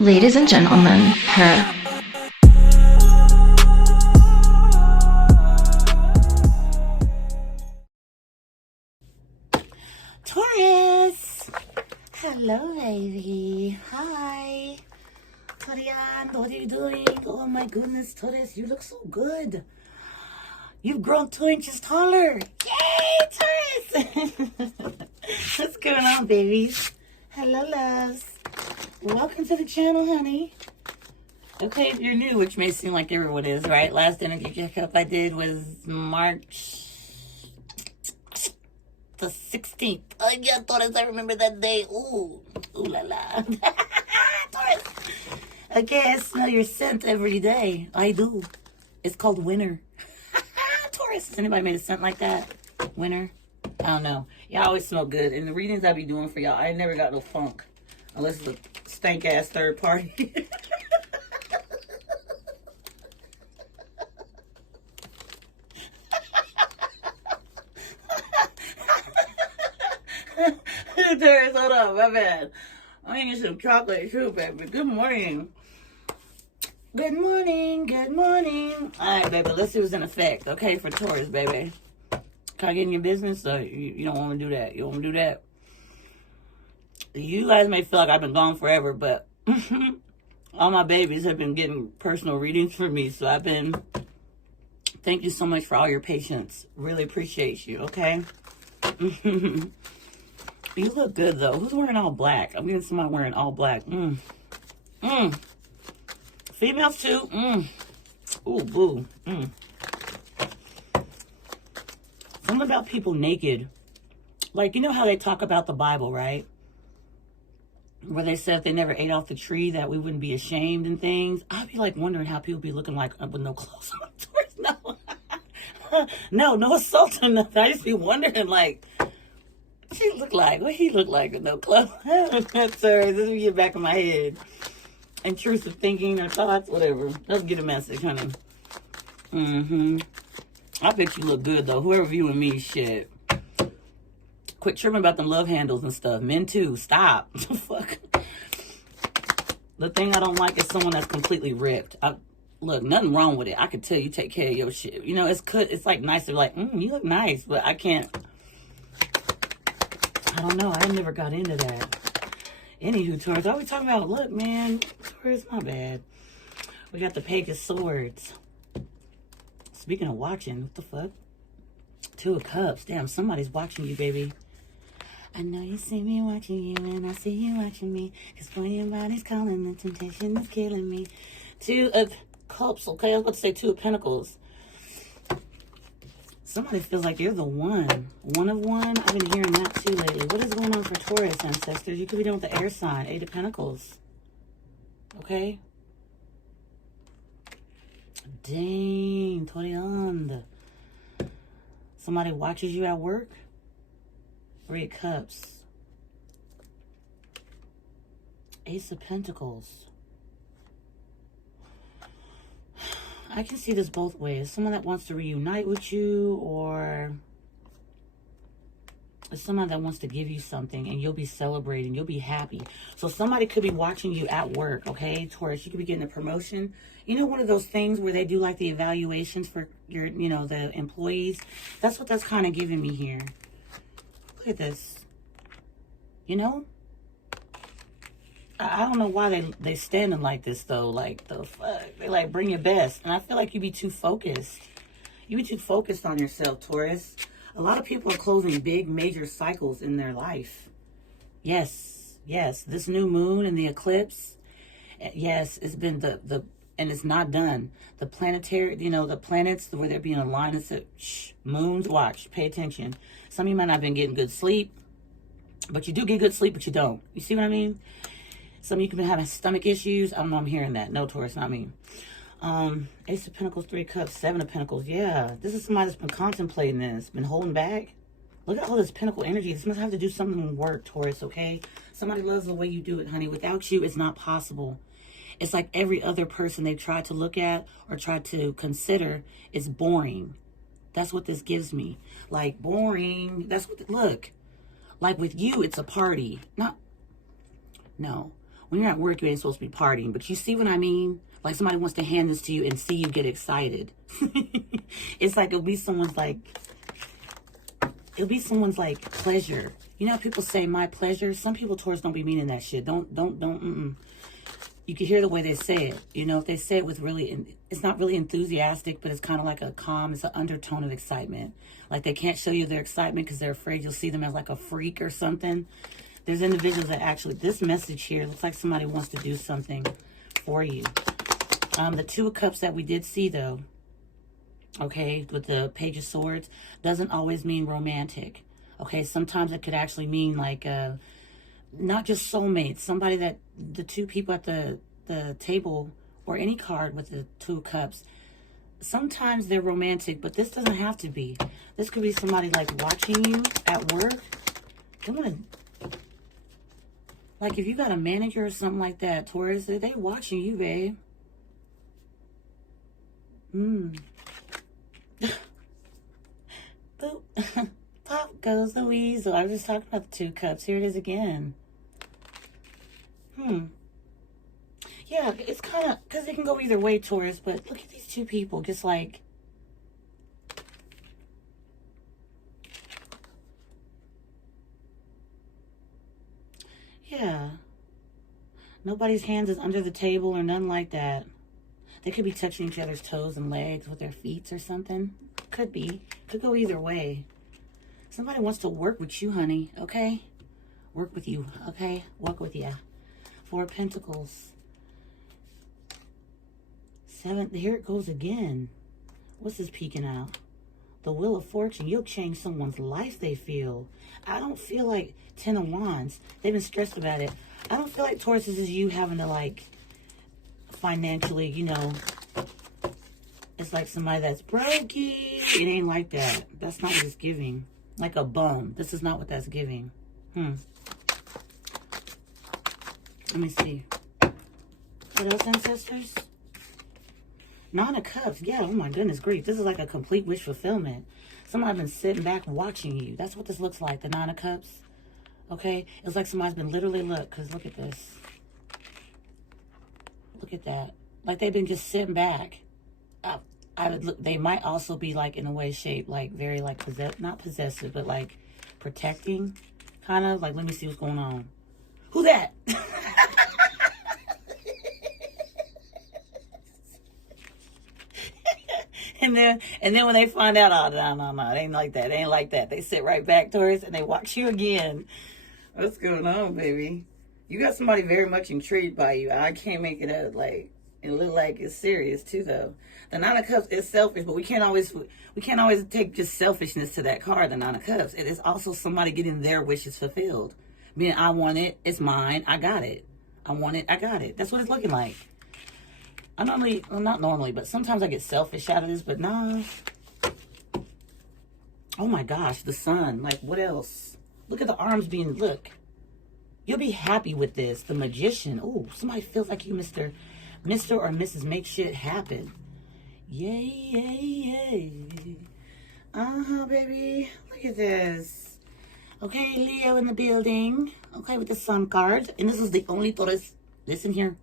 Ladies and gentlemen, her. Taurus! Hello, baby. Hi. Torian, what are you doing? Oh my goodness, Taurus, you look so good. You've grown 2 inches taller. Yay, Taurus! What's going on, babies? Hello, loves. Welcome to the channel, honey. Okay, if you're new, which may seem like everyone is, right? Last energy checkup I did was March the 16th. Oh, yeah, Taurus, I remember that day. Ooh la la. Taurus. Okay, I smell your scent every day. I do. It's called winter. Taurus. Has anybody made a scent like that? Winter? I don't know. Y'all always smell good. And the readings I be doing for y'all, I ain't never got no funk. Unless it's a stank ass third party. Taurus, hold on, my bad. I need some chocolate too, baby. Good morning. Good morning, good morning. Alright, baby, let's see what's in effect, okay, for Taurus, baby. Can I get in your business? Or you don't want to do that? You want to do that? You guys may feel like I've been gone forever, but all my babies have been getting personal readings from me, so thank you so much for all your patience. Really appreciate you, okay? You look good, though. Who's wearing all black? I'm getting somebody wearing all black. Females, too. Ooh, boo. Something about people naked. Like, you know how they talk about the Bible, right? Where they said if they never ate off the tree that we wouldn't be ashamed and things. I'd be, like, wondering how people be looking like with no clothes on. No. No assault or nothing. I just be wondering, like... She look like, what he look like with no clothes? Sorry, this will get back in my head. Intrusive thinking or thoughts, whatever. Let's get a message, honey. I bet you look good, though. Whoever viewing me, shit. Quit tripping about them love handles and stuff. Men, too. Stop. Fuck. The thing I don't like is someone that's completely ripped. Look, nothing wrong with it. I could tell you take care of your shit. You know, it's like nice to be like, you look nice, but I can't. I don't know. I never got into that. Anywho, Taurus, all we talking about, look, man. Taurus, my bad. We got the Page of Swords. Speaking of watching, what the fuck? 2 of Cups. Damn, somebody's watching you, baby. I know you see me watching you, and I see you watching me. Cause when your body's calling, the temptation is killing me. 2 of Cups, okay? I was about to say 2 of Pentacles. Somebody feels like you're the one. One of one? I've been hearing that too lately. What is going on for Taurus, ancestors? You could be dealing with the air sign. 8 of Pentacles. Okay? Dang. Toriand. Somebody watches you at work? 3 of Cups. Ace of Pentacles. I can see this both ways. Someone that wants to reunite with you, or someone that wants to give you something and you'll be celebrating. You'll be happy. So somebody could be watching you at work, okay, Taurus? You could be getting a promotion. You know, one of those things where they do like the evaluations for your, the employees. That's what that's kind of giving me here. Look at this. You know? I don't know why they standing like this, though. Like, the fuck? They like, bring your best. And I feel like you be too focused. You be too focused on yourself, Taurus. A lot of people are closing big, major cycles in their life. Yes. This new moon and the eclipse. Yes, it's been and it's not done. The planetary, the planets, where they're being aligned, and said, shh, moons, watch, pay attention. Some of you might not have been getting good sleep, but you do get good sleep, but you don't. You see what I mean? Some of you could be having stomach issues. I don't know, I'm hearing that. No, Taurus, not me. Ace of Pentacles, 3 of Cups, 7 of Pentacles. Yeah, this is somebody that's been contemplating this, been holding back. Look at all this Pentacle energy. This must have to do something with work, Taurus, okay? Somebody loves the way you do it, honey. Without you, it's not possible. It's like every other person they've tried to look at or tried to consider is boring. That's what this gives me. Like, boring. That's what, look. Like with you, it's a party. No. When you're at work, you ain't supposed to be partying. But you see what I mean? Like somebody wants to hand this to you and see you get excited. It's like it'll be someone's like pleasure. You know how people say my pleasure? Some people, Taurus, don't be meaning that shit. Don't. You can hear the way they say it. You know, if they say it with really, it's not really enthusiastic, but it's kind of like a calm, it's an undertone of excitement. Like they can't show you their excitement because they're afraid you'll see them as like a freak or something. There's individuals that actually, this message here looks like somebody wants to do something for you. The Two of Cups that we did see though, okay, with the Page of Swords, doesn't always mean romantic. Okay, sometimes it could actually mean like, not just soulmates, somebody that the two people at the table or any card with the Two of Cups, sometimes they're romantic, but this doesn't have to be. This could be somebody like watching you at work. Like if you got a manager or something like that, Taurus, they watching you, babe. Boop. Pop goes the weasel. I was just talking about the Two Cups. Here it is again. Yeah, it's kind of, because it can go either way, Taurus, but look at these two people, just like, yeah. Nobody's hands is under the table or nothing like that. They could be touching each other's toes and legs with their feet or something. Could be. Could go either way. Somebody wants to work with you, honey, okay? Work with you, okay? Work with you. Four of Pentacles. Seven, here it goes again. What's this peeking out? The Wheel of Fortune. You'll change someone's life, they feel. I don't feel like Ten of Wands. They've been stressed about it. I don't feel like Taurus is you having to like financially, you know, it's like somebody that's brokey. It ain't like that. That's not what it's giving. Like a bum. This is not what that's giving. Let me see. What else, ancestors? Nine of Cups. Yeah, oh my goodness grief. This is like a complete wish fulfillment. Somebody's been sitting back watching you. That's what this looks like, the Nine of Cups. Okay? It's like somebody's been literally, because look at this. Look at that. Like they've been just sitting back. I would look, they might also be like in a way shaped, like very like, not possessive, but like protecting. Kind of like, let me see what's going on. Who that? And then when they find out, oh, no, it ain't like that. It ain't like that. They sit right back, Taurus, and they watch you again. What's going on, baby? You got somebody very much intrigued by you. I can't make it out. Like, it look like it's serious too, though. The Nine of Cups is selfish, but we can't always take just selfishness to that card. The Nine of Cups. It is also somebody getting their wishes fulfilled. Meaning, I want it. It's mine. I got it. I want it. I got it. That's what it's looking like. Not normally, but sometimes I get selfish out of this, but nah. Oh my gosh, the Sun. Like, what else? Look at the arms being, look. You'll be happy with this. The Magician. Oh, somebody feels like you, Mr. or Mrs. Make Shit Happen. Yay, yay, yay. Baby. Look at this. Okay, Leo in the building. Okay, with the Sun cards. And this is the only Taurus. Listen here.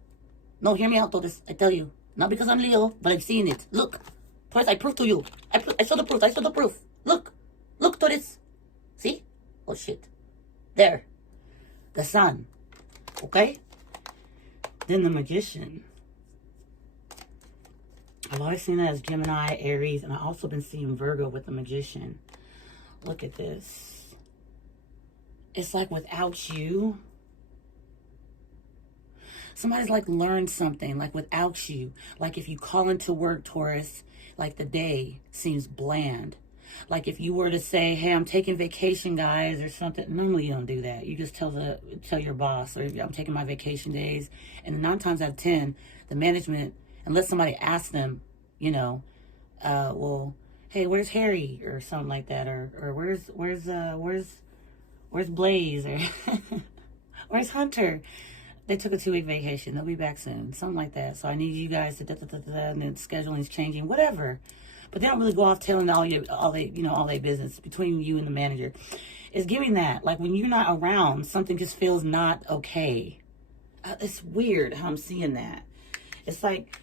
No, hear me out, Taurus. I tell you. Not because I'm Leo, but I've seen it. Look. Taurus, I prove to you. I saw the proof. I saw the proof. Look. Look, Taurus. See? Oh, shit. There. The Sun. Okay? Then the Magician. I've always seen that as Gemini, Aries, and I've also been seeing Virgo with the Magician. Look at this. It's like without you, somebody's like learned something, like without you. Like if you call into work, Taurus, like the day seems bland. Like if you were to say, hey, I'm taking vacation, guys, or something. Normally you don't do that. You just tell your boss, or I'm taking my vacation days. And 9 times out of 10, the management, unless somebody asks them, you know, well, hey, where's Harry, or something like that, or where's Blaze, or where's Hunter? They took a 2-week vacation. They'll be back soon, something like that. So I need you guys to and then scheduling's changing, whatever. But they don't really go off telling all their business between you and the manager. It's giving that, like when you're not around, something just feels not okay. It's weird how I'm seeing that. It's like,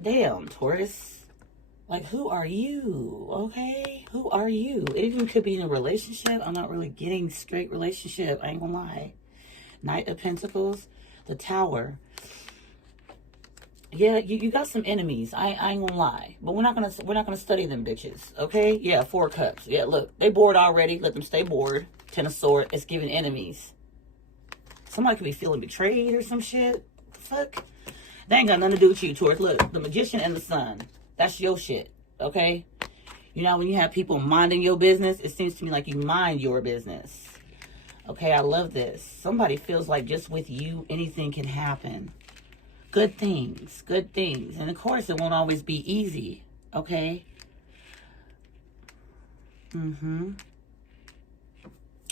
damn, Taurus. Like, who are you? Okay? Who are you? It even could be in a relationship. I'm not really getting straight relationship. I ain't gonna lie. Knight of Pentacles, the Tower. Yeah, you got some enemies. I ain't gonna lie, but we're not gonna study them bitches, okay? Yeah, 4 cups. Yeah, look, they bored already. Let them stay bored. 10 of Swords. It's giving enemies. Somebody could be feeling betrayed or some shit. Fuck, they ain't got nothing to do with you, Taurus. Look, the Magician and the Sun. That's your shit, okay? You know when you have people minding your business, it seems to me like you mind your business. Okay, I love this. Somebody feels like just with you, anything can happen. Good things, good things. And of course, it won't always be easy, okay?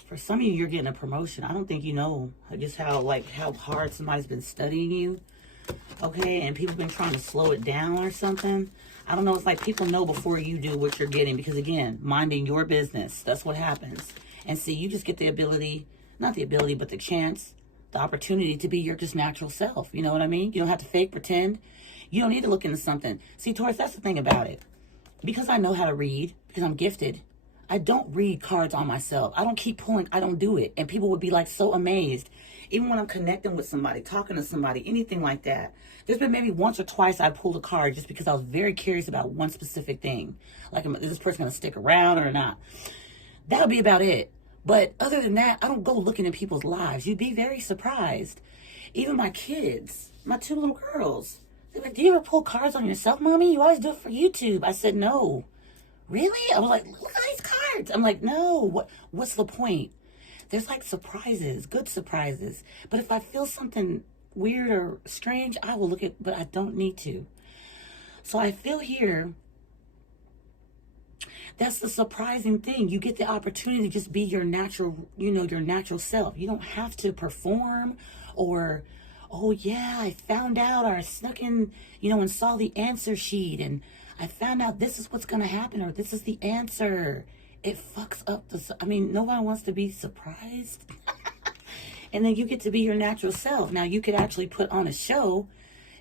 For some of you, you're getting a promotion. I don't think you know just how hard somebody's been studying you, okay? And people been trying to slow it down or something. I don't know. It's like people know before you do what you're getting because, again, minding your business. That's what happens. And see, you just get the ability, not the ability, but the chance, the opportunity to be your just natural self. You know what I mean? You don't have to fake, pretend. You don't need to look into something. See, Taurus, that's the thing about it. Because I know how to read, because I'm gifted, I don't read cards on myself. I don't keep pulling. I don't do it. And people would be like so amazed. Even when I'm connecting with somebody, talking to somebody, anything like that. There's been maybe once or twice I pulled a card just because I was very curious about one specific thing. Like, is this person going to stick around or not? That'll be about it. But other than that, I don't go looking at people's lives. You'd be very surprised. Even my kids, my 2 little girls, they're like, do you ever pull cards on yourself, Mommy? You always do it for YouTube. I said, no. Really? I was like, look at these cards. I'm like, no. What's the point? There's like surprises, good surprises. But if I feel something weird or strange, I will look at, but I don't need to. So I feel here, that's the surprising thing. You get the opportunity to just be your natural, your natural self. You don't have to perform or, oh yeah, I found out or I snuck in, and saw the answer sheet and I found out this is what's going to happen or this is the answer. It fucks up nobody wants to be surprised. And then you get to be your natural self. Now you could actually put on a show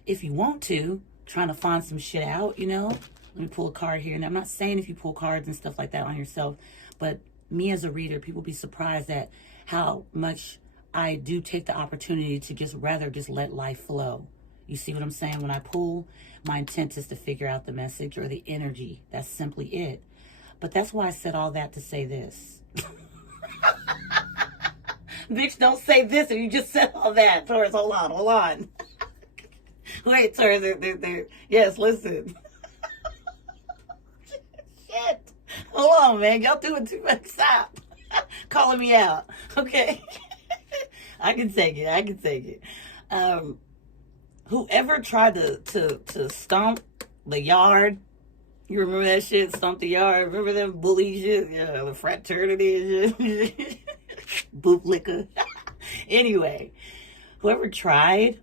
if you want to, trying to find some shit out, Let me pull a card here. And I'm not saying if you pull cards and stuff like that on yourself, but me as a reader, people be surprised at how much I do take the opportunity to just let life flow. You see what I'm saying? When I pull, my intent is to figure out the message or the energy. That's simply it. But that's why I said all that to say this. Bitch, don't say this if you just said all that. Taurus, hold on. Wait, Taurus, yes, listen. Shit. Hold on, man. Y'all doing too much. Stop. Calling me out. Okay. I can take it. Whoever tried to stomp the yard, you remember that shit? Stomp the yard. Remember them bully shit? Yeah, the fraternity and shit. Bootlicker. Anyway, whoever tried,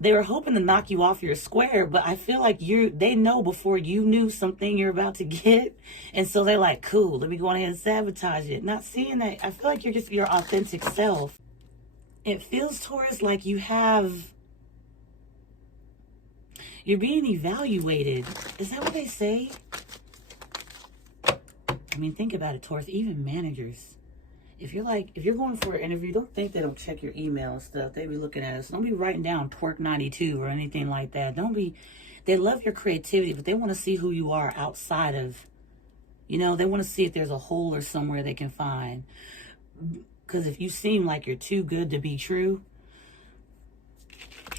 they were hoping to knock you off your square, but I feel like they know before you knew something you're about to get. And so they're like, cool, let me go on ahead and sabotage it. Not seeing that. I feel like you're just your authentic self. It feels, Taurus, like you're being evaluated. Is that what they say? Think about it, Taurus. Even managers. If you're going for an interview, don't think they don't check your email and stuff. They be looking at us. Don't be writing down twerk92 or anything like that. They love your creativity, but they want to see who you are outside of, they want to see if there's a hole or somewhere they can find. Because if you seem like you're too good to be true,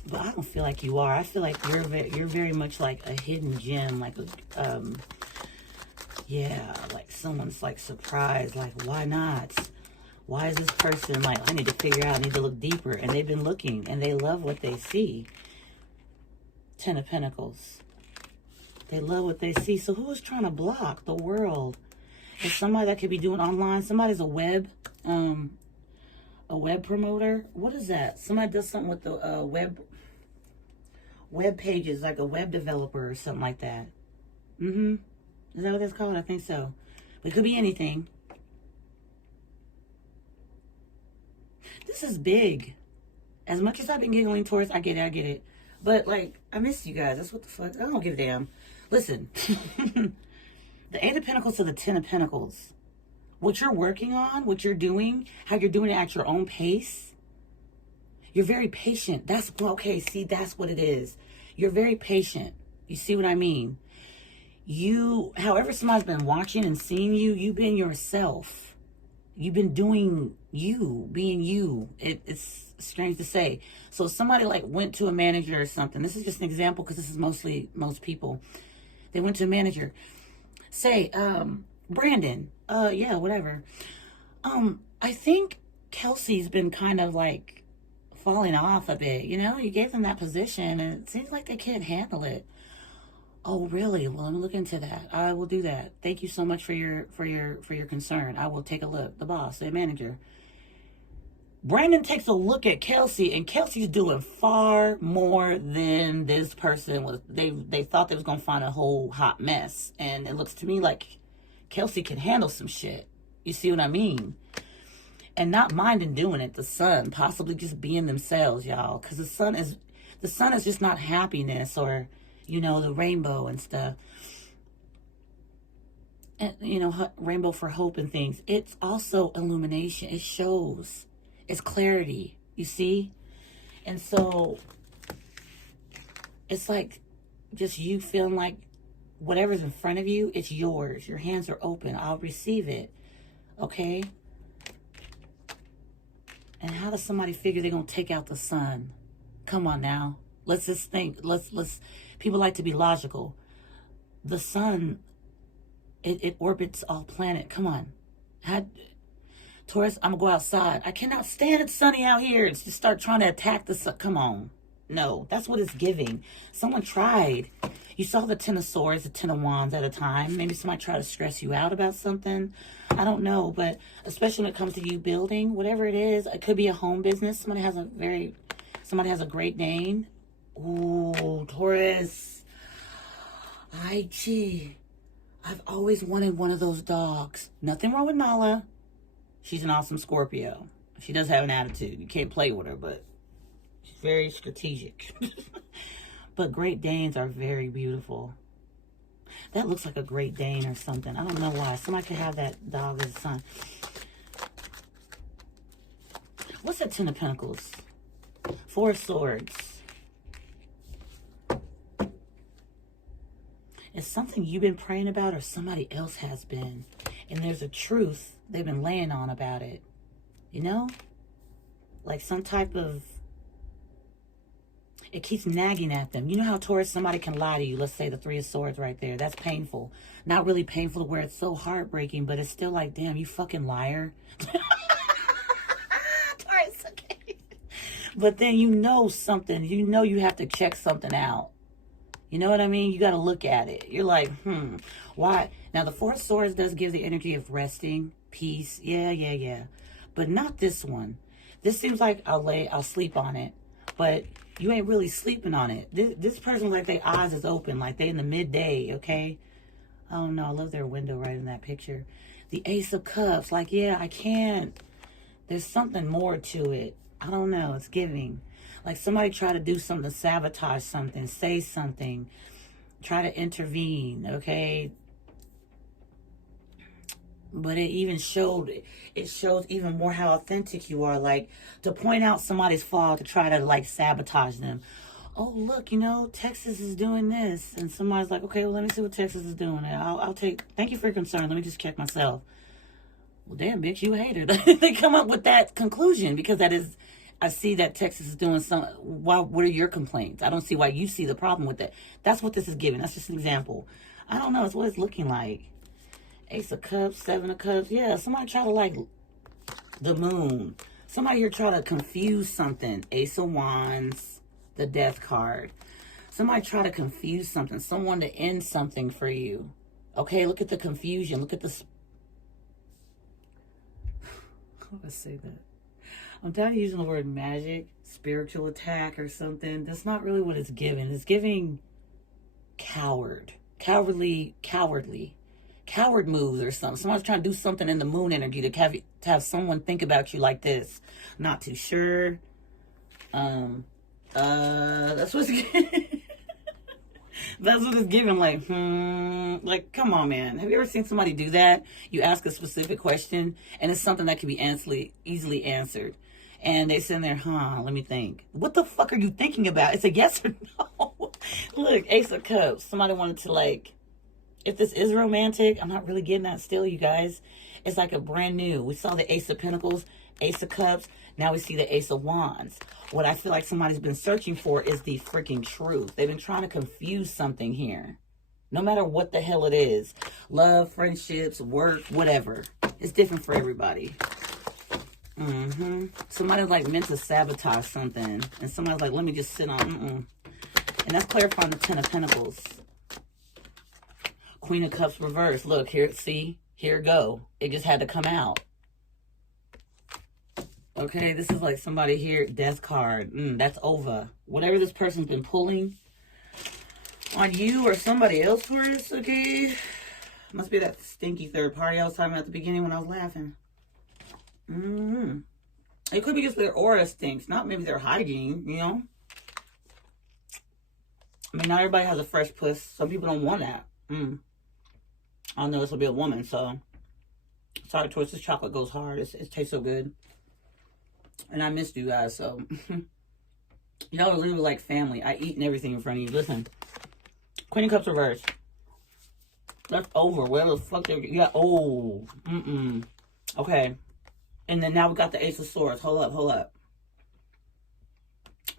but I don't feel like you are. I feel like you're very much like a hidden gem, like like someone's like surprised, like why not? Why is this person like, I need to figure out, I need to look deeper. And they've been looking and they love what they see. 10 of Pentacles. They love what they see. So who is trying to block the world? Is somebody that could be doing online? Somebody's a web promoter. What is that? Somebody does something with the web pages, like a web developer or something like that. Is that what that's called? I think so. But it could be anything. This is big. As much as I've been giggling, Taurus, I get it. But, like, I miss you guys. That's what the fuck. I don't give a damn. Listen. The Eight of Pentacles to the Ten of Pentacles. What you're working on, what you're doing, how you're doing it at your own pace. You're very patient. That's, okay, see, that's what it is. You're very patient. You see what I mean? However somebody's been watching and seeing you, you've been yourself. You've been doing you, being you. It's strange to say. So somebody like went to a manager or something. This is just an example because this is mostly most people. They went to a manager. Say, Brandon, yeah, whatever. I think Kelsey's been kind of like falling off a bit. You know, you gave them that position and it seems like they can't handle it. Oh, really? Well, let me look into that. I will do that. Thank you so much for your concern. I will take a look. The boss, the manager. Brandon takes a look at Kelsey, and Kelsey's doing far more than this person was. They thought they was gonna find a whole hot mess, and it looks to me like Kelsey can handle some shit. You see what I mean? And not minding doing it. The sun possibly just being themselves, y'all, because the sun is just not happiness or, you know, the rainbow and stuff. And, you know, rainbow for hope and things. It's also illumination. It shows. It's clarity. You see? And so it's like just you feeling like whatever's in front of you, it's yours. Your hands are open. I'll receive it. Okay? And how does somebody figure they're going to take out the sun? Come on now. Let's just think. Let's. People like to be logical. The sun, it orbits all planet. Come on. Taurus, I'm going to go outside. I cannot stand it sunny out here. It's just start trying to attack the sun. Come on. No, that's what it's giving. Someone tried. You saw the Ten of Swords, the Ten of Wands at a time. Maybe somebody tried to stress you out about something. I don't know. But especially when it comes to you building, whatever it is, it could be a home business. Somebody has a great name. Ooh, Taurus. I've always wanted one of those dogs. Nothing wrong with Nala. She's an awesome Scorpio. She does have an attitude. You can't play with her, but she's very strategic. But Great Danes are very beautiful. That looks like a Great Dane or something. I don't know why. Somebody could have that dog as a son. What's that Ten of Pentacles? Four of Swords. It's something you've been praying about or somebody else has been. And there's a truth they've been laying on about it. You know? Like some type of... It keeps nagging at them. You know how, Taurus, somebody can lie to you. Let's say the Three of Swords right there. That's painful. Not really painful to where it's so heartbreaking, but it's still like, damn, you fucking liar. Taurus, okay. But then you know something. You know you have to check something out. You know what I mean? You got to look at it. You're like, why? Now, the Four of Swords does give the energy of resting, peace. Yeah. But not this one. This seems like I'll sleep on it. But you ain't really sleeping on it. This person, like, their eyes is open. Like, they in the midday, okay? Oh, no, I love their window right in that picture. The Ace of Cups. Like, yeah, I can't. There's something more to it. I don't know. It's giving. Like somebody try to do something, to sabotage something, say something, try to intervene, okay? But it shows even more how authentic you are, like to point out somebody's flaw, to try to like sabotage them. Oh, look, you know, Texas is doing this. And somebody's like, okay, well, let me see what Texas is doing. Thank you for your concern. Let me just check myself. Well, damn, bitch, you a hater. They come up with that conclusion because that is... I see that Texas is doing some... What are your complaints? I don't see why you see the problem with that. That's what this is giving. That's just an example. I don't know. It's what it's looking like. Ace of Cups, Seven of Cups. Yeah, somebody try to like... The Moon. Somebody here try to confuse something. Ace of Wands. The Death card. Somebody try to confuse something. Someone to end something for you. Okay, look at the confusion. Look at the... How do I say that? I'm tired of using the word magic, spiritual attack or something. That's not really what it's giving. It's giving coward. Coward moves or something. Somebody's trying to do something in the moon energy to have someone think about you like this. Not too sure. That's what's that's what it's giving. Like, come on, man. Have you ever seen somebody do that? You ask a specific question, and it's something that can be easily answered. And they sit there, let me think. What the fuck are you thinking about? It's a yes or no. Look, Ace of Cups. Somebody wanted to, like, if this is romantic, I'm not really getting that still, you guys. It's like a brand new. We saw the Ace of Pentacles, Ace of Cups. Now we see the Ace of Wands. What I feel like somebody's been searching for is the freaking truth. They've been trying to confuse something here. No matter what the hell it is. Love, friendships, work, whatever. It's different for everybody. Somebody's like meant to sabotage something. And somebody's like, let me just sit on. And that's clarifying the Ten of Pentacles. Queen of Cups reversed. Look, here, see? Here it go. It just had to come out. Okay, this is like somebody here, Death card. That's over. Whatever this person's been pulling on you or somebody else for us, okay? Must be that stinky third party I was talking about at the beginning when I was laughing. It could be just their aura stinks, not maybe their hygiene, you know? I mean, not everybody has a fresh puss. Some people don't want that. I know this will be a woman, so sorry, Taurus, this chocolate goes hard. It tastes so good. And I missed you guys, so y'all are literally like family. I eat and everything in front of you. Listen, Queen of Cups reversed. That's over. Where the fuck they got? Oh, okay. And then now we got the Ace of Swords. Hold up.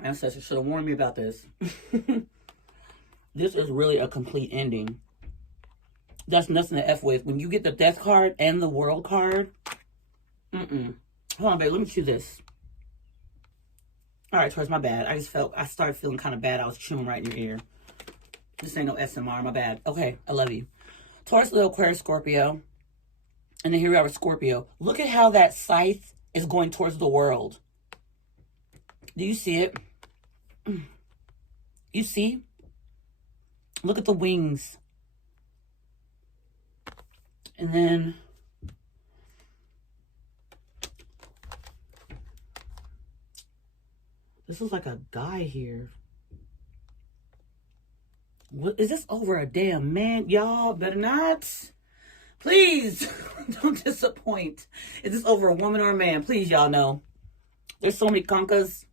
Ancestor should have warned me about this. This is really a complete ending. That's nothing to F with. When you get the Death card and the World card, hold on, babe. Let me chew this. All right, Taurus, my bad. I started feeling kind of bad. I was chewing right in your ear. This ain't no SMR, my bad. Okay, I love you. Taurus, Leo, Aquarius, Scorpio. And then here we are with Scorpio. Look at how that scythe is going towards the world. Do you see it? You see? Look at the wings. And then this is like a guy here. What is this over a damn man? Y'all better not. Please don't disappoint. Is this over a woman or a man? Please, y'all know. There's so many conkas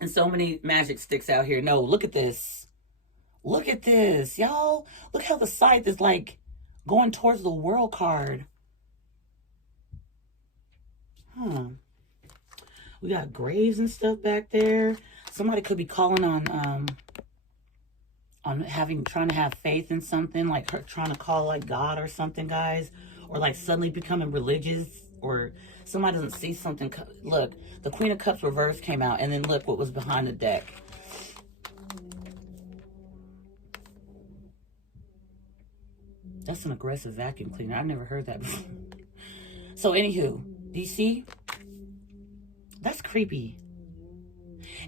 and so many magic sticks out here. No, look at this. Look at this, y'all. Look how the scythe is like going towards the World card. We got graves and stuff back there. Somebody could be calling on trying to have faith in something, like her trying to call like God or something, guys, or like suddenly becoming religious, or somebody doesn't see something. Look, the Queen of Cups reverse came out, and then look what was behind the deck. That's an aggressive vacuum cleaner. I've never heard that before. So anywho, do you see? That's creepy.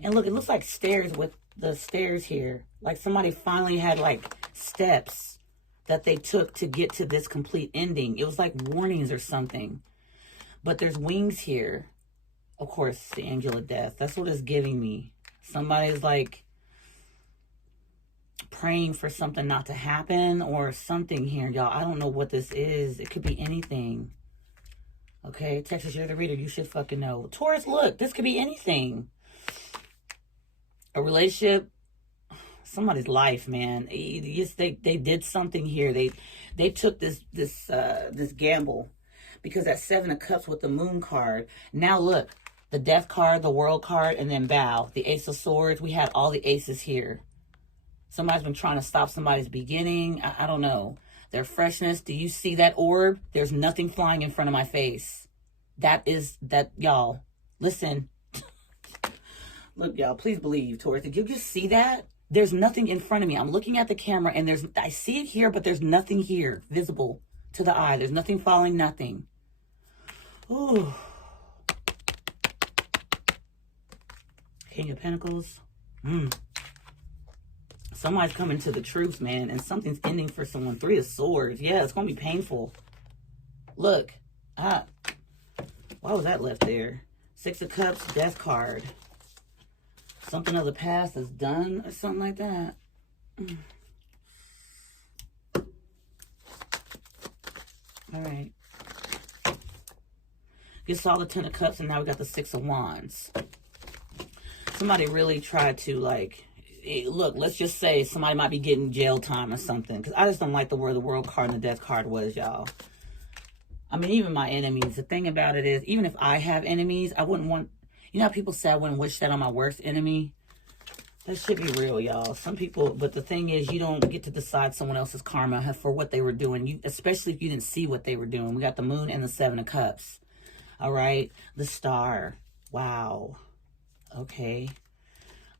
And look, it looks like stairs with the stairs here. Like somebody finally had like steps that they took to get to this complete ending. It was like warnings or something. But there's wings here. Of course, the angel of death. That's what it's giving me. Somebody's like praying for something not to happen or something here, y'all. I don't know what this is. It could be anything. Okay, Texas, you're the reader. You should fucking know. Taurus, look, this could be anything. A relationship, somebody's life, man. Yes, they did something here. They took this gamble, because that Seven of Cups with the Moon card. Now look, the Death card, the World card, and then bow. The Ace of Swords. We had all the aces here. Somebody's been trying to stop somebody's beginning. I don't know. Their freshness. Do you see that orb? There's nothing flying in front of my face. That, y'all. Listen. Look, y'all, please believe, Taurus. Did you just see that? There's nothing in front of me. I'm looking at the camera, and I see it here, but there's nothing here visible to the eye. There's nothing falling, nothing. Ooh. King of Pentacles. Somebody's coming to the truth, man, and something's ending for someone. Three of Swords. Yeah, it's going to be painful. Look. Why was that left there? Six of Cups, Death card. Something of the past is done or something like that. All right. You saw the Ten of Cups, and now we got the Six of Wands. Somebody really tried to, like, look, let's just say somebody might be getting jail time or something. Because I just don't like the where the World card and the Death card was, y'all. I mean, even my enemies. The thing about it is, even if I have enemies, I wouldn't want... You know how people say I wouldn't wish that on my worst enemy? That should be real, y'all. Some people... But the thing is, you don't get to decide someone else's karma for what they were doing. Especially if you didn't see what they were doing. We got the Moon and the Seven of Cups. All right? The Star. Wow. Okay.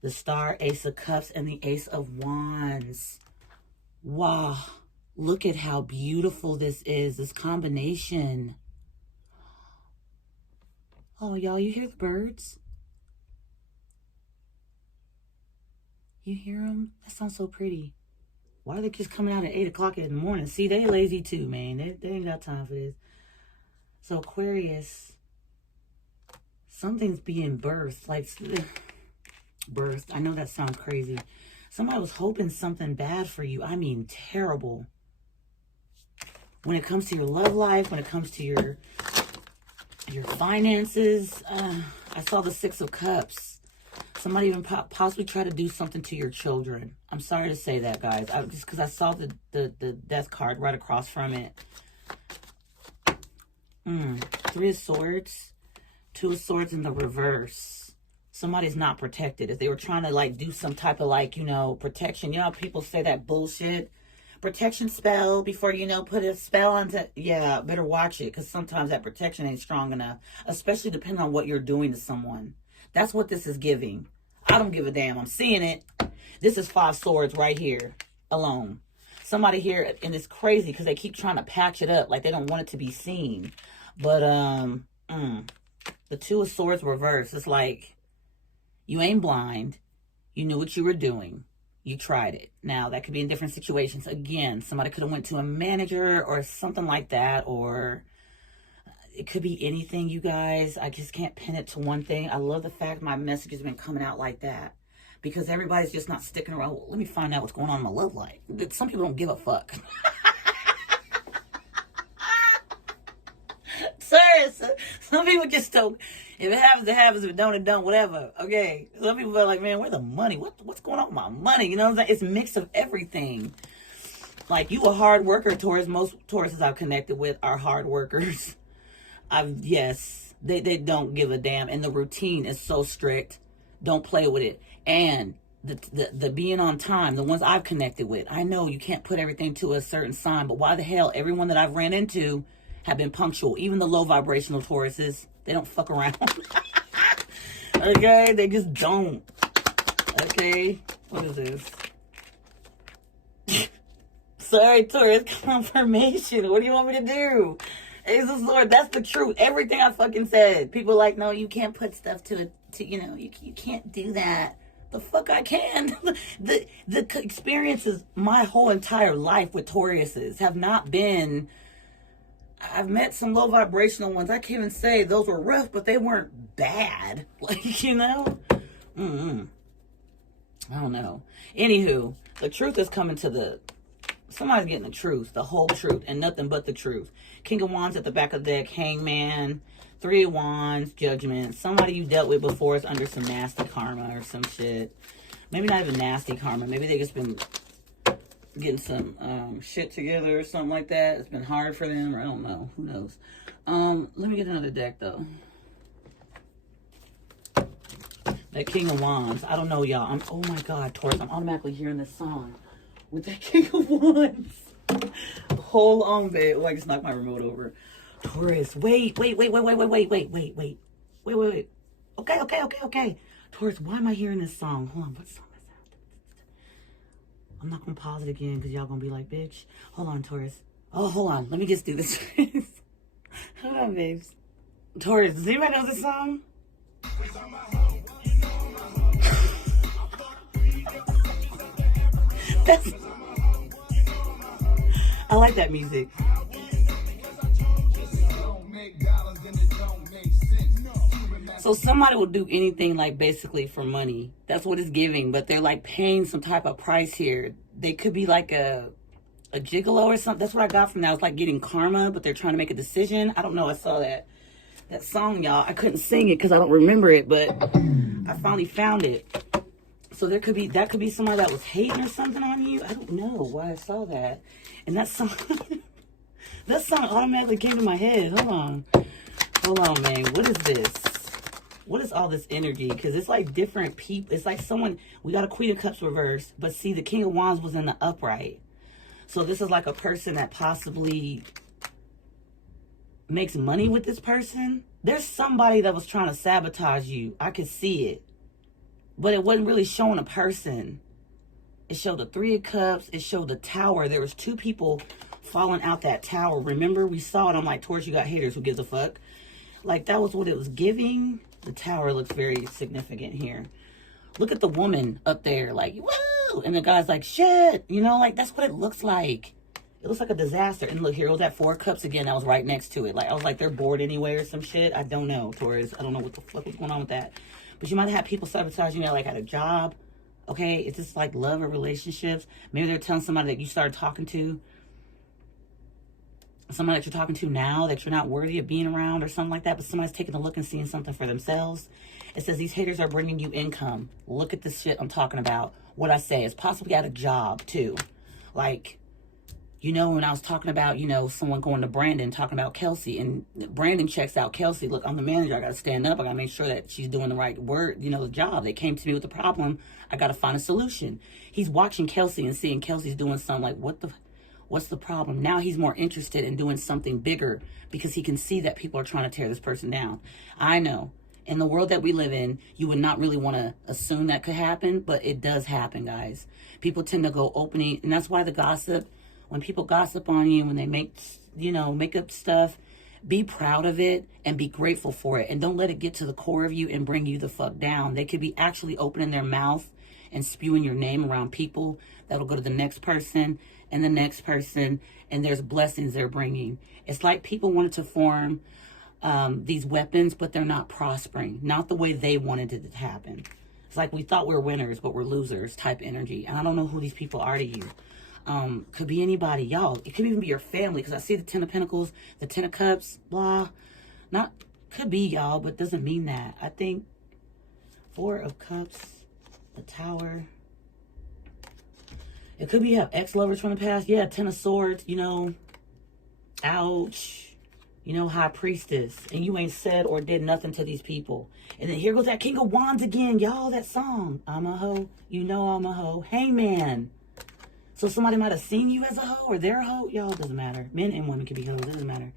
The Star, Ace of Cups, and the Ace of Wands. Wow. Look at how beautiful this is. This combination. Oh, y'all, you hear the birds? You hear them? That sounds so pretty. Why are they just coming out at 8 o'clock in the morning? See, they lazy too, man. They ain't got time for this. So, Aquarius, something's being birthed. Like... Birthed. I know that sounds crazy. Somebody was hoping something bad for you. I mean, terrible. When it comes to your love life, when it comes to your finances, I saw the Six of Cups. Somebody even possibly try to do something to your children. I'm sorry to say that, guys. Just because I saw the Death card right across from it. Three of Swords, Two of Swords in the reverse. Somebody's not protected. If they were trying to, like, do some type of, like, you know, protection. You know how people say that bullshit? Protection spell before, you know, put a spell onto... Yeah, better watch it. Because sometimes that protection ain't strong enough. Especially depending on what you're doing to someone. That's what this is giving. I don't give a damn. I'm seeing it. This is Five Swords right here. Alone. Somebody here... And it's crazy because they keep trying to patch it up. Like, they don't want it to be seen. But, the Two of Swords reverse. It's like... You ain't blind. You knew what you were doing. You tried it. Now, that could be in different situations. Again, somebody could have went to a manager or something like that. Or it could be anything, you guys. I just can't pin it to one thing. I love the fact my message has been coming out like that. Because everybody's just not sticking around. Well, let me find out what's going on in my love life. Some people don't give a fuck. Serious. Some people just don't. If it happens, it happens. If it don't, it don't. Whatever. Okay. Some people are like, man, where's the money? What's going on with my money? You know what I'm saying? It's a mix of everything. Like, you a hard worker, Taurus. Most Tauruses I've connected with are hard workers. Yes, they don't give a damn. And the routine is so strict. Don't play with it. And the being on time, the ones I've connected with, I know you can't put everything to a certain sign, but why the hell everyone that I've ran into have been punctual. Even the low vibrational Tauruses, they don't fuck around. Okay, they just don't. Okay, what is this? Sorry, Taurus, confirmation. What do you want me to do? Ace of Swords, that's the truth. Everything I fucking said. People are like, no, you can't put stuff to you know, you can't do that. The fuck I can. The experiences my whole entire life with Tauruses have not been... I've met some low vibrational ones. I can't even say those were rough, but they weren't bad. Like, you know? I don't know. Anywho, the truth is coming to the... Somebody's getting the truth, the whole truth, and nothing but the truth. King of Wands at the back of the deck, Hangman, Three of Wands, Judgment. Somebody you dealt with before is under some nasty karma or some shit. Maybe not even nasty karma. Maybe they just been getting some shit together or something like that. It's been hard for them, or I don't know. Who knows? Let me get another deck, though. That King of Wands. I don't know, y'all. Oh, my God, Taurus. I'm automatically hearing this song with that King of Wands. Hold on, babe. Oh, I just knocked my remote over. Taurus, wait. Okay. Taurus, why am I hearing this song? Hold on, what song is that? I'm not going to pause it again because y'all going to be like, bitch. Hold on, Taurus. Oh, hold on. Let me just do this. Hold on, babes. Taurus, does anybody know this song? I like that music. So somebody will do anything, like, basically for money. That's what it's giving. But they're, like, paying some type of price here. They could be, like, a gigolo or something. That's what I got from that. It's like getting karma, but they're trying to make a decision. I don't know. I saw that song, y'all. I couldn't sing it because I don't remember it, but I finally found it. So that could be somebody that was hating or something on you. I don't know why I saw that. And that song, that song automatically came to my head. Hold on, man. What is this? What is all this energy? Because it's like different people. It's like someone, we got a Queen of Cups reversed, but see, the King of Wands was in the upright. So this is like a person that possibly makes money with this person. There's somebody that was trying to sabotage you. I could see it. But it wasn't really showing a person. It showed the Three of Cups. It showed the Tower. There was two people falling out that tower. Remember, we saw it. I'm like, Taurus, you got haters. Who gives a fuck? Like, that was what it was giving. The Tower looks very significant here. Look at the woman up there, like, woo! And the guy's like, shit. You know, like, that's what it looks like. It looks like a disaster. And look, here was that Four of Cups again. That was right next to it. Like, I was like, they're bored anyway or some shit. I don't know, Taurus. I don't know what the fuck was going on with that. But you might have had people sabotaging you, like, at a job. Okay? It's just like love or relationships. Maybe they're telling somebody that you started talking to. Somebody that you're talking to now that you're not worthy of being around or something like that. But somebody's taking a look and seeing something for themselves. It says these haters are bringing you income. Look at this shit I'm talking about. What I say is possibly at a job, too. Like, you know, when I was talking about, you know, someone going to Brandon, talking about Kelsey, and Brandon checks out Kelsey. Look, I'm the manager. I got to stand up. I got to make sure that she's doing the right word, you know, the job. They came to me with a problem. I got to find a solution. He's watching Kelsey and seeing Kelsey's doing something like, what's the problem? Now he's more interested in doing something bigger because he can see that people are trying to tear this person down. I know. In the world that we live in, you would not really want to assume that could happen, but it does happen, guys. People tend to go opening, and that's why the gossip, when people gossip on you, when they make up stuff, be proud of it and be grateful for it. And don't let it get to the core of you and bring you the fuck down. They could be actually opening their mouth and spewing your name around people. That'll go to the next person and the next person, and there's blessings they're bringing. It's like people wanted to form these weapons, but they're not prospering. Not the way they wanted it to happen. It's like we thought we were winners, but we're losers type energy. And I don't know who these people are to you. Could be anybody, y'all. It could even be your family, because I see the Ten of Pentacles, the Ten of Cups, blah. Could be y'all, but doesn't mean that. I think Four of Cups, the Tower. It could be you have ex-lovers from the past. Yeah, Ten of Swords, you know. Ouch. You know, High Priestess. And you ain't said or did nothing to these people. And then here goes that King of Wands again, y'all. That song. I'm a hoe. You know I'm a hoe. Hangman. So somebody might have seen you as a hoe or they're a hoe. Y'all, it doesn't matter. Men and women can be hoes. It doesn't matter.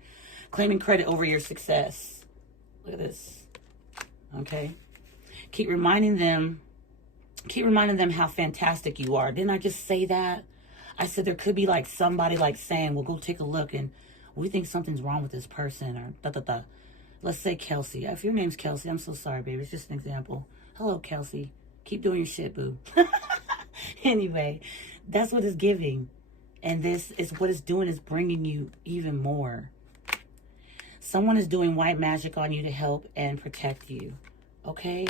Claiming credit over your success. Look at this. Okay. Keep reminding them how fantastic you are. Didn't I just say that? I said there could be like somebody like saying, well, go take a look and we think something's wrong with this person or da-da-da. Let's say Kelsey. If your name's Kelsey, I'm so sorry, baby. It's just an example. Hello, Kelsey. Keep doing your shit, boo. Anyway, that's what it's giving. And this is what it's doing, is bringing you even more. Someone is doing white magic on you to help and protect you. Okay?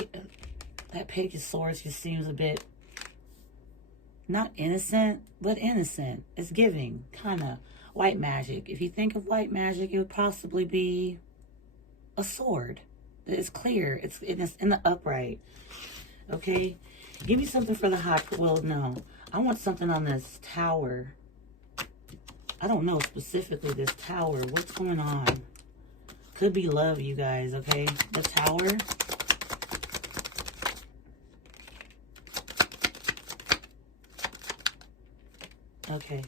That Page of Swords just seems a bit, not innocent, but innocent. It's giving, kind of. White magic. If you think of white magic, it would possibly be a sword. It's clear. It's in the upright. Okay? Give me something for the high... Well, no. I want something on this Tower. I don't know specifically this Tower. What's going on? Could be love, you guys, okay? The Tower. Okay.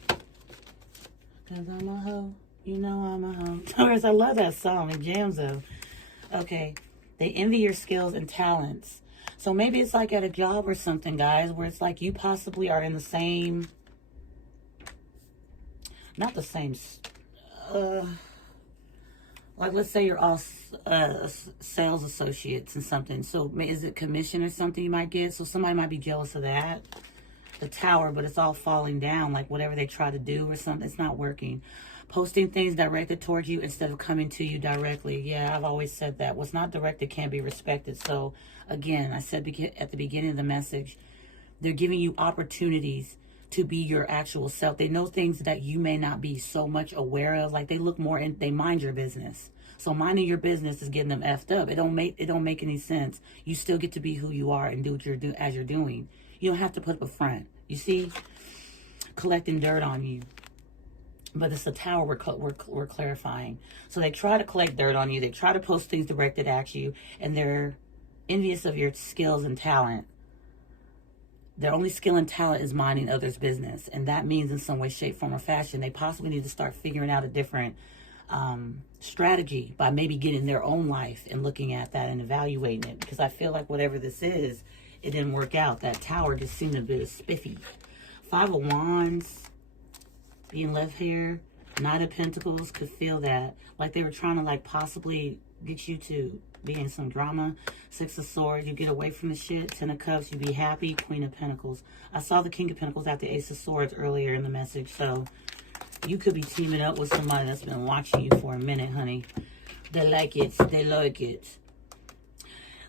Because I'm a hoe. You know I'm a hoe. Taurus, I love that song. It jams though. Okay. They envy your skills and talents. So maybe it's like at a job or something, guys, where it's like you possibly are in the same... Not the same... like, let's say you're all sales associates and something. So is it commission or something you might get? So somebody might be jealous of that. The Tower, but it's all falling down, like whatever they try to do or something, it's not working. Posting things directed towards you instead of coming to you directly. Yeah, I've always said that. What's not directed can't be respected. So, again, I said at the beginning of the message, they're giving you opportunities to be your actual self. They know things that you may not be so much aware of. Like, they look more and they mind your business. So minding your business is getting them effed up. It don't make any sense. You still get to be who you are and do what you're doing. You don't have to put up a front. You see, collecting dirt on you. But it's a tower we're clarifying. So they try to collect dirt on you. They try to post things directed at you, and they're envious of your skills and talent. Their only skill and talent is minding others' business, and that means in some way, shape, form, or fashion, they possibly need to start figuring out a different strategy by maybe getting their own life and looking at that and evaluating it. Because I feel like whatever this is, it didn't work out. That tower just seemed a bit spiffy. 5 of Wands being left here. Knight of Pentacles, could feel that. Like they were trying to like possibly get you to be in some drama. 6 of Swords, you get away from the shit. 10 of Cups, you be happy. Queen of Pentacles. I saw the King of Pentacles after Ace of Swords earlier in the message. So you could be teaming up with somebody that's been watching you for a minute, honey. They like it. They like it.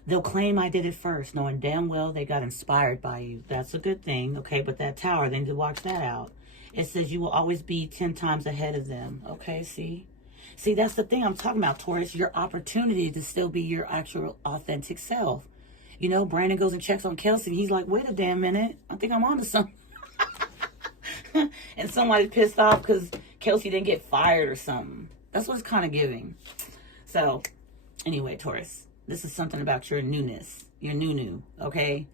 They'll claim I did it first, knowing damn well they got inspired by you. That's a good thing, okay? But that tower, they need to watch that out. It says you will always be 10 times ahead of them, okay? See? See, that's the thing I'm talking about, Taurus. Your opportunity to still be your actual authentic self. You know, Brandon goes and checks on Kelsey. He's like, wait a damn minute. I think I'm onto something. And somebody's pissed off because Kelsey didn't get fired or something. That's what it's kind of giving. So, anyway, Taurus, this is something about your newness. Your new, okay?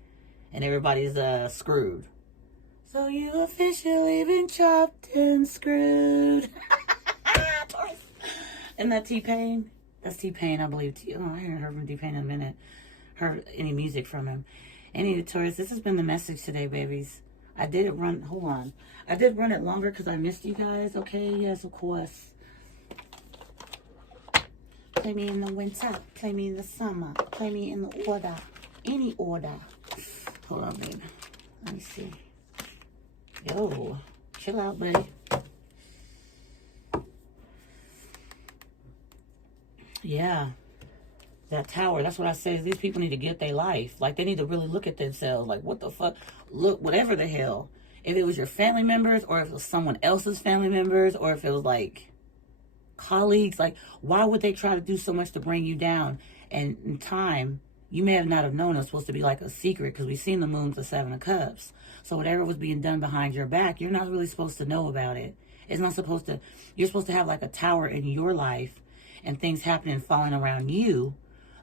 And everybody's screwed. So you officially been chopped and screwed. Taurus. Isn't that T-Pain? That's T-Pain, I believe. I haven't heard from T-Pain in a minute. Heard any music from him. Anyway, Taurus, this has been the message today, babies. I did it run, hold on. I did run it longer because I missed you guys, okay? Yes, of course. Play me in the winter. Play me in the summer. Play me in the order. Any order. Hold on, babe. Let me see. Yo, chill out, buddy. Yeah. That tower, that's what I say. These people need to get their life. Like, they need to really look at themselves. Like, what the fuck? Look, whatever the hell. If it was your family members, or if it was someone else's family members, or if it was, like, colleagues, like, why would they try to do so much to bring you down? And in time, you may have not have known it was supposed to be, like, a secret, because we've seen the moons of 7 of Cups. So whatever was being done behind your back, you're not really supposed to know about it. It's not supposed to, you're supposed to have, like, a tower in your life, and things happening and falling around you.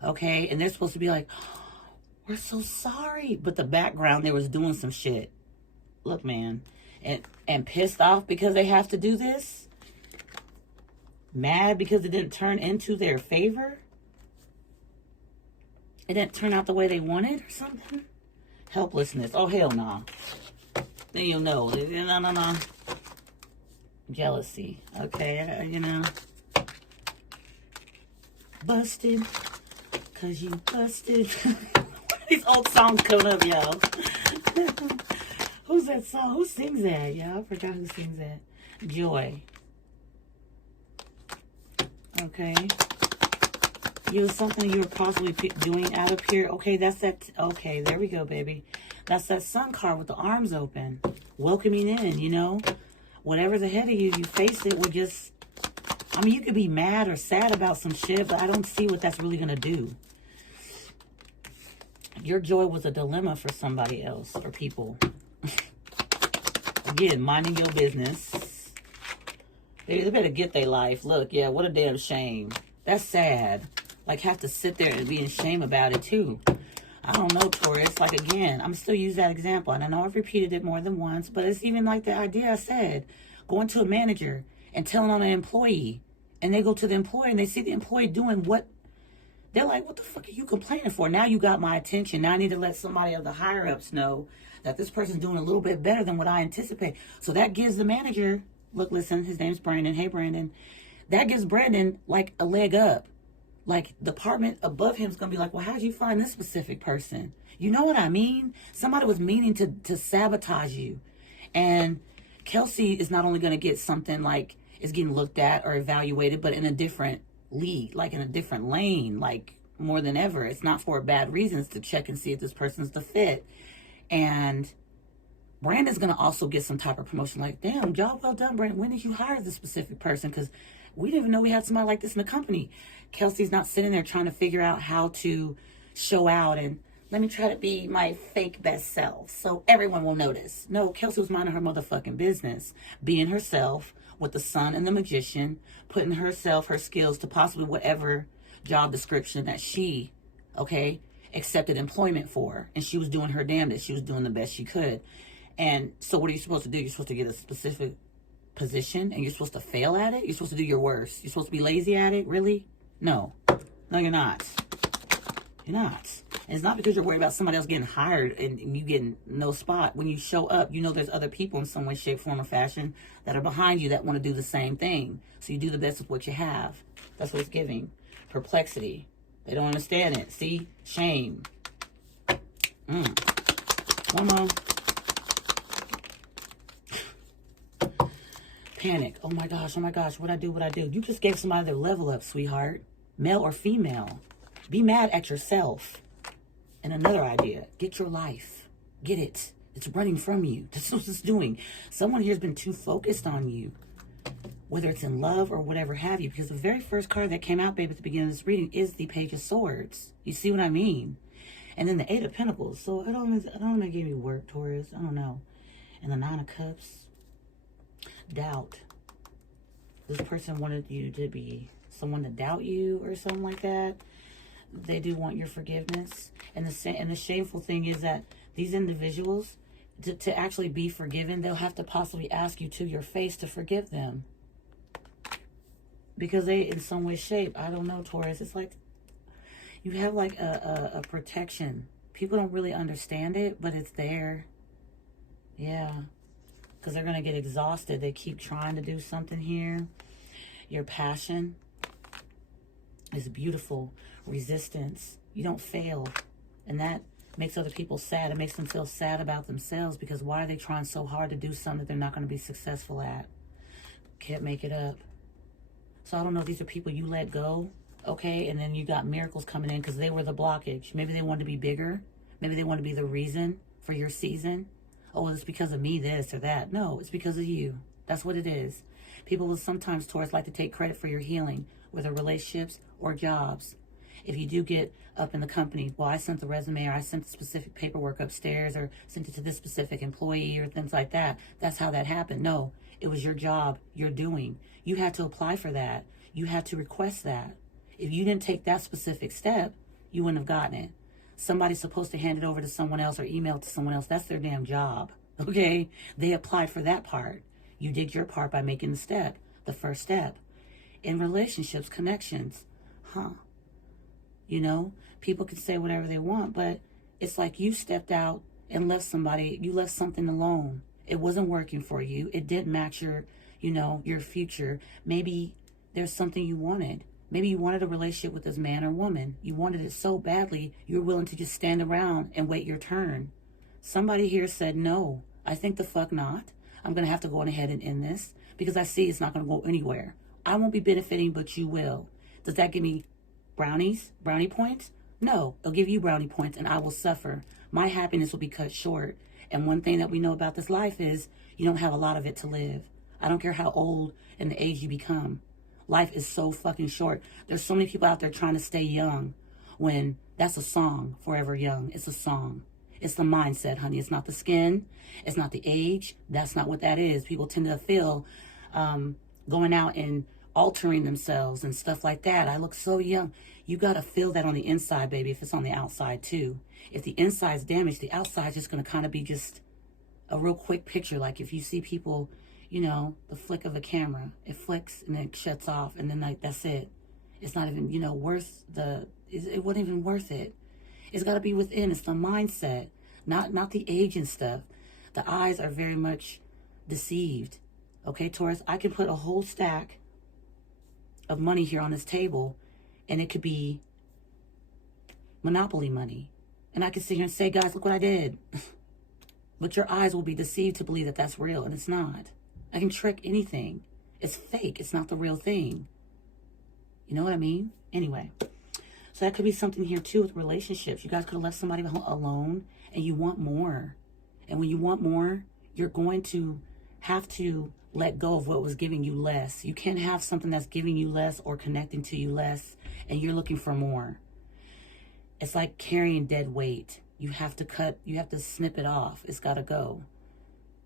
Okay, and they're supposed to be like, oh, we're so sorry. But the background, they was doing some shit. Look, man. And pissed off because they have to do this? Mad because it didn't turn into their favor? It didn't turn out the way they wanted or something? Helplessness. Oh, hell no. Nah. Then you'll know. No. Jealousy. Okay, you know. Busted. Cause you busted. These old songs coming up, y'all. Who's that song? Who sings that, y'all? I forgot who sings that. Joy. Okay. You was something you were possibly doing out of here. Okay, that's that. Okay, there we go, baby. That's that sun card with the arms open. Welcoming in, you know. Whatever's ahead of you, you face it with just... I mean, you could be mad or sad about some shit, but I don't see what that's really going to do. Your joy was a dilemma for somebody else or people. Again, minding your business. They better get their life. Look, yeah, what a damn shame. That's sad. Like, have to sit there and be in shame about it, too. I don't know, Taurus. Like, again, I'm still use that example. And I know I've repeated it more than once, but it's even like the idea I said. Going to a manager and telling on an employee. And they go to the employee and they see the employee doing what. They're like, what the fuck are you complaining for? Now you got my attention. Now I need to let somebody of the higher-ups know that this person's doing a little bit better than what I anticipate. So that gives the manager, look, listen, his name's Brandon. Hey, Brandon. That gives Brandon, like, a leg up. Like, the department above him is going to be like, well, how'd you find this specific person? You know what I mean? Somebody was meaning to sabotage you. And Kelsey is not only going to get something, like, is getting looked at or evaluated, but in a different league, like in a different lane, like more than ever. It's not for bad reasons, to check and see if this person's the fit. And Brandon's going to also get some type of promotion. Like, damn, job well done, Brandon. When did you hire this specific person? Because we didn't even know we had somebody like this in the company. Kelsey's not sitting there trying to figure out how to show out and let me try to be my fake best self so everyone will notice. No, Kelsey was minding her motherfucking business, being herself with the sun and the magician, putting herself, her skills to possibly whatever job description that she, okay, accepted employment for. And she was doing her damnedest. She was doing the best she could. And so what are you supposed to do? You're supposed to get a specific position and you're supposed to fail at it? You're supposed to do your worst? You're supposed to be lazy at it? Really? No. No, you're not. You're not. And it's not because you're worried about somebody else getting hired and you getting no spot. When you show up, you know there's other people in some way, shape, form, or fashion that are behind you that want to do the same thing. So you do the best with what you have. That's what it's giving. Perplexity. They don't understand it. See? Shame. One more. Panic. Oh my gosh, what'd I do? You just gave somebody their level up, sweetheart. Male or female. Be mad at yourself. And another idea, get your life. Get it. It's running from you. That's what it's doing. Someone here has been too focused on you, whether it's in love or whatever have you, because the very first card that came out, babe, at the beginning of this reading is the Page of Swords. You see what I mean? And then the Eight of Pentacles. So I don't know if it gave me work, Taurus. I don't know. And the Nine of Cups. Doubt. This person wanted you to be someone to doubt you or something like that. They do want your forgiveness. And the shameful thing is that these individuals, to actually be forgiven, they'll have to possibly ask you to your face to forgive them. Because they, in some way, shape, I don't know, Taurus, it's like you have like a protection. People don't really understand it, but it's there. Yeah. Because they're going to get exhausted. They keep trying to do something here. Your passion is beautiful. Resistance. You don't fail. And that makes other people sad. It makes them feel sad about themselves, because why are they trying so hard to do something that they're not going to be successful at? Can't make it up. So I don't know if these are people you let go, okay? And then you got miracles coming in because they were the blockage. Maybe they wanted to be bigger. Maybe they want to be the reason for your season. Oh, it's because of me, this or that. No, it's because of you. That's what it is. People will sometimes, Taurus, like to take credit for your healing, whether relationships or jobs. If you do get up in the company, well, I sent the resume, or I sent the specific paperwork upstairs, or sent it to this specific employee, or things like that. That's how that happened. No, it was your job, you're doing. You had to apply for that. You had to request that. If you didn't take that specific step, you wouldn't have gotten it. Somebody's supposed to hand it over to someone else or email it to someone else. That's their damn job, okay? They applied for that part. You did your part by making the step, the first step. In relationships, connections, you know, people can say whatever they want, but it's like you stepped out and left somebody, you left something alone. It wasn't working for you. It didn't match your, you know, your future. Maybe there's something you wanted. Maybe you wanted a relationship with this man or woman. You wanted it so badly, you were willing to just stand around and wait your turn. Somebody here said, no, I think the fuck not. I'm going to have to go on ahead and end this because I see it's not going to go anywhere. I won't be benefiting, but you will. Does that give me brownie points? No, it'll give you brownie points and I will suffer. My happiness will be cut short. And one thing that we know about this life is you don't have a lot of it to live. I don't care how old and the age you become. Life is so fucking short. There's so many people out there trying to stay young when that's a song, Forever Young. It's a song. It's the mindset, honey. It's not the skin. It's not the age. That's not what that is. People tend to feel going out and altering themselves and stuff like that. I look so young. You got to feel that on the inside, baby, if it's on the outside too. If the inside's damaged, the outside's just going to kind of be just a real quick picture. Like if you see people, you know, the flick of a camera, it flicks and then it shuts off and then like that's it. It's not even, you know, worth it wasn't even worth it. It's got to be within. It's the mindset, not the age and stuff. The eyes are very much deceived. Okay, Taurus, I can put a whole stack of money here on this table and it could be Monopoly money. And I can sit here and say, guys, look what I did. But your eyes will be deceived to believe that that's real, and it's not. I can trick anything. It's fake. It's not the real thing. You know what I mean? Anyway, so that could be something here too with relationships. You guys could have left somebody alone and you want more. And when you want more, you're going to have to let go of what was giving you less. You can't have something that's giving you less or connecting to you less and you're looking for more. It's like carrying dead weight. You have to snip it off. It's got to go.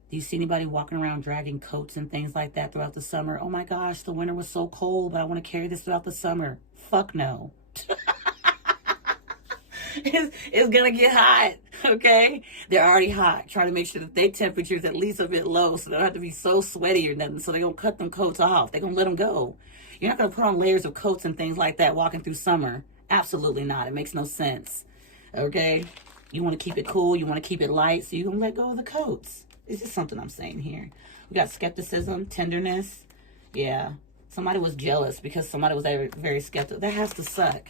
Do you see anybody walking around dragging coats and things like that throughout the summer? Oh my gosh, the winter was so cold, but I want to carry this throughout the summer. Fuck no. It's going to get hot, okay? They're already hot. Try to make sure that their temperature is at least a bit low so they don't have to be so sweaty or nothing. So they're going to cut them coats off. They're going to let them go. You're not going to put on layers of coats and things like that walking through summer. Absolutely not. It makes no sense, okay? You want to keep it cool. You want to keep it light, so you're going to let go of the coats. It's just something I'm saying here. We got skepticism, tenderness. Yeah. Somebody was jealous because somebody was very skeptical. That has to suck,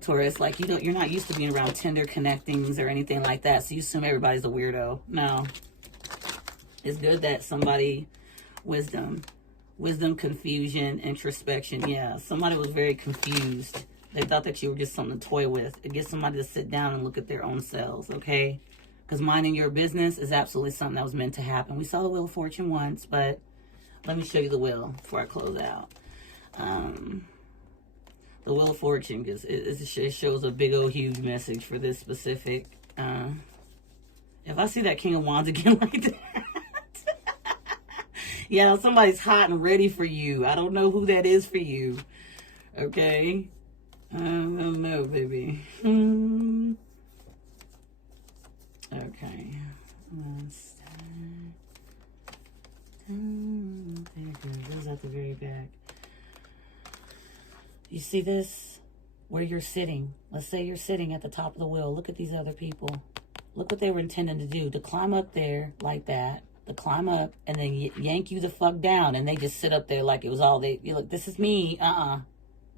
Taurus. Like, you're not used to being around tender connectings or anything like that, so you assume everybody's a weirdo. No. It's good that somebody, wisdom, confusion, introspection. Yeah, somebody was very confused. They thought that you were just something to toy with. It gets somebody to sit down and look at their own selves, okay? Because minding your business is absolutely something that was meant to happen. We saw the Wheel of Fortune once, but let me show you the wheel before I close out. The Wheel of Fortune, because it shows a big old huge message for this specific. If I see that King of Wands again like that, yeah, somebody's hot and ready for you. I don't know who that is for you, okay? I don't know, baby. Okay. There it goes. Goes at the very back. You see this? Where you're sitting. Let's say you're sitting at the top of the wheel. Look at these other people. Look what they were intending to do. To climb up there like that. To climb up and then yank you the fuck down. And they just sit up there like it was all they... Look, this is me.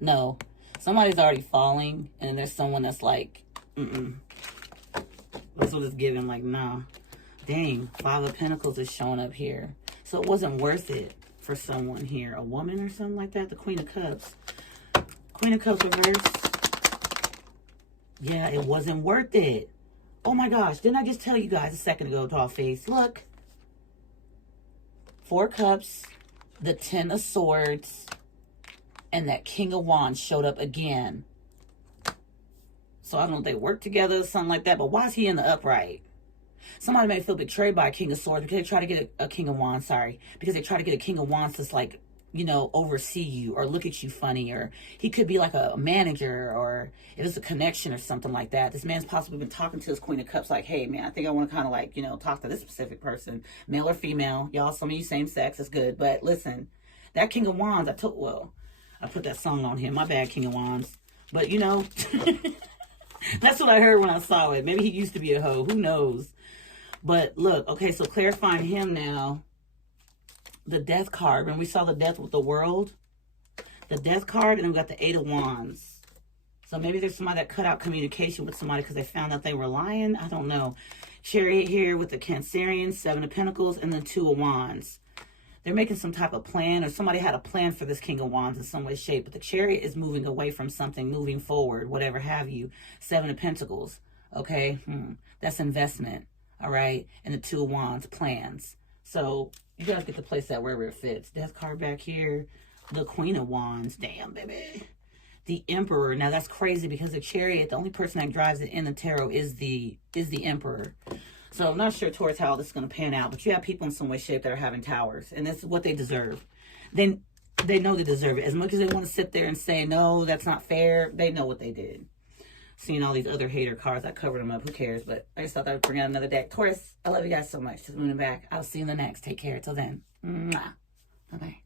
No. Somebody's already falling. And there's someone that's like... That's what it's giving. Like, nah. Dang. 5 of Pentacles is showing up here. So it wasn't worth it for someone here. A woman or something like that. The Queen of Cups. Queen of Cups reverse. Yeah, it wasn't worth it. Oh my gosh. Didn't I just tell you guys a second ago, Dollface? Look. 4 Cups. The 10 of Swords. And that King of Wands showed up again. So I don't know if they work together or something like that. But why is he in the upright? Somebody may feel betrayed by a King of Swords because they try to get a King of Wands, because they try to get a King of Wands that's like, you know, oversee you or look at you funny. Or he could be like a manager, or if it's a connection or something like that. This man's possibly been talking to his Queen of Cups like, hey, man, I think I want to kind of like, you know, talk to this specific person. Male or female. Y'all, some of you same sex. It's good. But listen, that King of Wands, I put that song on him. My bad, King of Wands. But, you know... That's what I heard when I saw it. Maybe he used to be a hoe. Who knows? But look, okay, so clarifying him now. The Death card. When we saw the Death with the World. The Death card, and then we got the 8 of Wands. So maybe there's somebody that cut out communication with somebody because they found out they were lying. I don't know. Chariot here with the Cancerian, 7 of Pentacles, and then 2 of Wands. They're making some type of plan, or somebody had a plan for this King of Wands in some way, shape. But the Chariot is moving away from something, moving forward, whatever have you. 7 of Pentacles, okay? That's investment, all right? And the 2 of Wands, plans. So you guys get to place that wherever it fits. Death card back here. The Queen of Wands. Damn, baby. The Emperor. Now, that's crazy because the Chariot, the only person that drives it in the tarot is the Emperor. So I'm not sure towards how this is going to pan out, but you have people in some way, shape that are having towers, and that's what they deserve. Then they know they deserve it. As much as they want to sit there and say, no, that's not fair, they know what they did. Seeing all these other hater cards, I covered them up. Who cares? But I just thought I would bring out another deck. Taurus, I love you guys so much. Just moving back. I'll see you in the next. Take care. Till then. Mwah. Bye-bye.